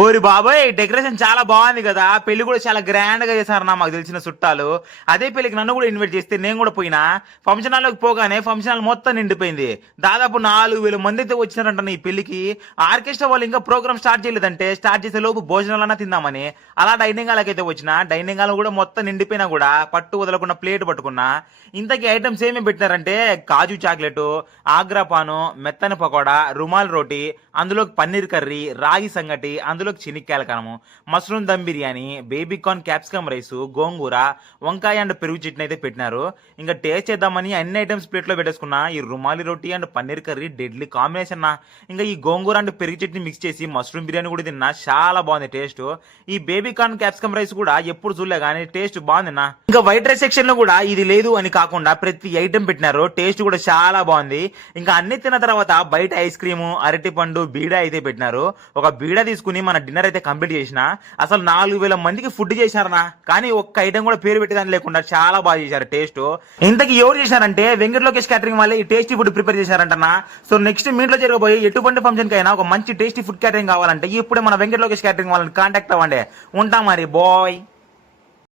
ఓరి బాబోయ్, డెకరేషన్ చాలా బాగుంది కదా. పెళ్లి కూడా చాలా గ్రాండ్ గా చేశారు మాకు తెలిసిన చుట్టాలు. అదే పెళ్లికి నన్ను కూడా ఇన్వైట్ చేస్తే నేను కూడా పోయినా. ఫంక్షన్ హాల్లోకి పోగానే ఫంక్షన్ హాల్ మొత్తం నిండిపోయింది. దాదాపు 4,000 మంది అయితే వచ్చినారంట ఈ పెళ్లికి. ఆర్కెస్ట్రా వాళ్ళు ఇంకా ప్రోగ్రామ్ స్టార్ట్ చేయలేదంటే స్టార్ట్ చేసే లోపు భోజనాలన్నా తిందామని అలా డైనింగ్ హాల్ అయితే వచ్చిన. డైనింగ్ హాల్ కూడా మొత్తం నిండిపోయినా కూడా పట్టు వదలకుండా ప్లేట్ పట్టుకున్నా. ఇంతకీ ఐటమ్స్ ఏమేమి పెట్టినారంటే కాజు చాక్లెట్, ఆగ్రా పాను, మెత్తని పకోడా, రుమాల్ రోటీ, అందులోకి పన్నీర్ కర్రీ, రాగి సంగటి, అందులోకి చినిక్కాయల కనము, mushroom dum biryani, baby corn capsicum rice, గోంగూర, వంకాయ అండ్ పెరుగు చట్నీ అయితే పెట్టినారు. ఇంకా టేస్ట్ చేద్దామని అన్ని ఐటమ్స్ ప్లేట్లో పెట్టేసుకున్నా. ఈ rumali roti and paneer curry deadly combination నా. ఇంకా ఈ గోంగూర అండ్ పెరుగు చట్నీ మిక్స్ చేసి మష్రూమ్ బిర్యానీ కూడా తిన్నా, చాలా బాగుంది టేస్ట్. ఈ బేబీ కార్న్ క్యాప్సికమ్ రైస్ కూడా ఎప్పుడు చూడలే కానీ టేస్ట్ బాగుంది నా. ఇంకా వైట్ రైస్ సెక్షన్ లో కూడా ఇది లేదు అని కాకుండా ప్రతి ఐటమ్ పెట్టినారు. టేస్ట్ కూడా చాలా బాగుంది. ఇంకా అన్ని తిన్న తర్వాత బయట ఐస్ క్రీము, అరటి పండు, బీడా అయితే పెట్టినారు. ఒక బీడా తీసుకుని మన డిన్నర్ అయితే కంప్లీట్ చేసిన. అసలు 4,000 మందికి ఫుడ్ చేశారనా, కానీ ఒక్క ఐటమ్ కూడా పేరు పెట్టేదాన్ని లేకుండా చాలా బాగా చేశారు టేస్ట్. ఇంతకీ ఎవరు చేశారంటే వెంకట లోకేష్ క్యాటరింగ్ వాళ్ళే ఈ టేస్టీ ఫుడ్ ప్రిపేర్ చేశారంటనా. సో నెక్స్ట్ మీ ఇంట్లో జరగబోయే ఎటువంటి ఫంక్షన్ కైనా ఒక మంచి టేస్టీ ఫుడ్ క్యాటరింగ్ కావాలంటే ఇప్పుడే మన వెంకట లోకేష్ క్యాటరింగ్ వాళ్ళని కాంటాక్ట్ అవ్వండి. ఉంటాం మరి, బాయ్.